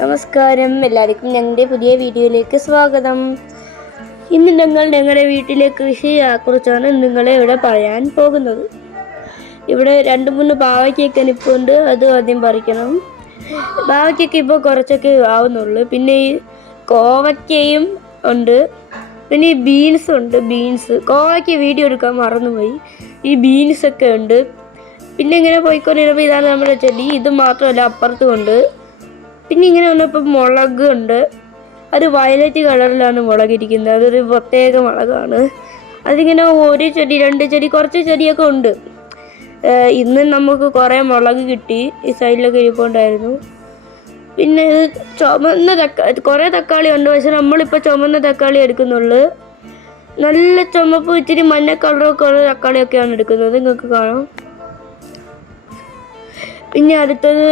നമസ്കാരം. എല്ലാവർക്കും ഞങ്ങളുടെ പുതിയ വീഡിയോയിലേക്ക് സ്വാഗതം. ഇന്ന് ഞങ്ങൾ ഞങ്ങളുടെ വീട്ടിലെ കൃഷിയെ കുറിച്ചാണ് നിങ്ങളെ ഇവിടെ പറയാൻ പോകുന്നത്. ഇവിടെ രണ്ട് മൂന്ന് പാവയ്ക്കൊക്കെ നിൽപ്പുണ്ട് അത് ആദ്യം പറിക്കണം. പാവയ്ക്കൊക്കെ ഇപ്പോൾ കുറച്ചൊക്കെ ആവുന്നുള്ളൂ. പിന്നെ ഈ കോവയ്ക്കയും ഉണ്ട്. പിന്നെ ഈ ബീൻസ് ഉണ്ട്. ബീൻസ്. കോവയ്ക്ക് വീഡിയോ എടുക്കാൻ മറന്നുപോയി. ഈ ബീൻസൊക്കെ ഉണ്ട്. പിന്നെ ഇങ്ങനെ പോയിക്കൊണ്ടിരുന്നപ്പോൾ ഇതാണ് നമ്മുടെ ചെടി. ഇത് മാത്രമല്ല അപ്പുറത്തും ഉണ്ട്. പിന്നെ ഇങ്ങനെ വന്നപ്പോൾ മുളക് ഉണ്ട്. അത് വയലറ്റ് കളറിലാണ് മുളകിരിക്കുന്നത്. അതൊരു പ്രത്യേക മുളകാണ്. അതിങ്ങനെ ഒരു ചെടി രണ്ട് ചെടി കുറച്ച് ചെടിയൊക്കെ ഉണ്ട്. ഇന്ന് നമുക്ക് കുറേ മുളക് കിട്ടി. ഈ സൈഡിലൊക്കെ ഇരിപ്പുണ്ടായിരുന്നു. പിന്നെ ഇത് ചുമന്ന തക്കാളി കുറേ തക്കാളി ഉണ്ട്. പക്ഷെ നമ്മളിപ്പോൾ ചുമന്ന തക്കാളി എടുക്കുന്നുള്ളൂ. നല്ല ചുമപ്പ് ഇച്ചിരി മഞ്ഞ കളറൊക്കെ ഉള്ള തക്കാളിയൊക്കെയാണ് എടുക്കുന്നത്. നിങ്ങൾക്ക് കാണാം. പിന്നെ അടുത്തത്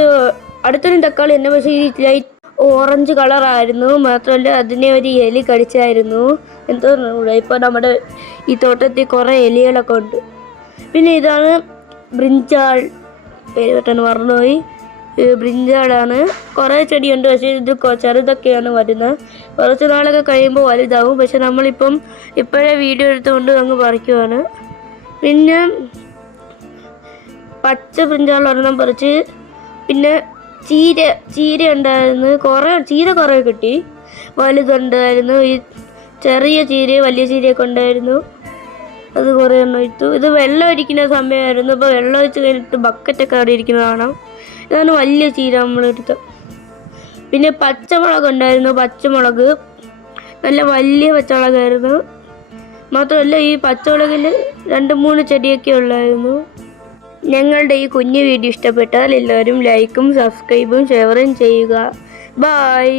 അടുത്തൊരു തക്കാളി എന്നെ പക്ഷേ ഈ ലൈറ്റ് ഓറഞ്ച് കളറായിരുന്നു മാത്രമല്ല അതിനെ ഒരു എലി കടിച്ചായിരുന്നു. എന്തോ ഇപ്പോൾ നമ്മുടെ ഈ തോട്ടത്തിൽ കുറേ എലികളൊക്കെ ഉണ്ട്. പിന്നെ ഇതാണ് ബ്രിഞ്ചാൾ പേര് പെട്ടെന്ന് മറന്നുപോയി. ബ്രിഞ്ചാളാണ് കുറേ ചെടിയുണ്ട് പക്ഷേ ഇത് ചെറുതൊക്കെയാണ് വരുന്നത്. കുറച്ച് നാളൊക്കെ കഴിയുമ്പോൾ വലുതാവും. പക്ഷെ നമ്മളിപ്പം ഇപ്പോഴേ വീഡിയോ എടുത്തുകൊണ്ട് അങ്ങ് പറിക്കുവാണ്. പിന്നെ പച്ച ബ്രിഞ്ചാൾ ഒരെണ്ണം പറിച്ച് പിന്നെ ചീര ചീര ഉണ്ടായിരുന്നു കുറേ ചീര കുറേ കിട്ടി. വലുതുണ്ടായിരുന്നു. ഈ ചെറിയ ചീര വലിയ ചീരയൊക്കെ ഉണ്ടായിരുന്നു. അത് കുറേ എണ്ണം ഇട്ടു. ഇത് വെള്ളം ഒഴിക്കുന്ന സമയമായിരുന്നു. ഇപ്പോൾ വെള്ളം ഒഴിച്ച് കഴിഞ്ഞിട്ട് ബക്കറ്റൊക്കെ അവിടെ ഇരിക്കുന്നത് കാണാം. ഇതാണ് വലിയ ചീര നമ്മളെടുത്ത് പിന്നെ പച്ചമുളക് ഉണ്ടായിരുന്നു. പച്ചമുളക്. നല്ല വലിയ പച്ചമുളകായിരുന്നു. മാത്രമല്ല ഈ പച്ചമുളകിൽ രണ്ട് മൂന്ന് ചെടിയൊക്കെ ഉള്ളായിരുന്നു. ഞങ്ങളുടെ ഈ കുഞ്ഞു വീഡിയോ ഇഷ്ടപ്പെട്ടാൽ എല്ലാവരും ലൈക്കും സബ്സ്ക്രൈബും ഷെയറും ചെയ്യുക. ബായ്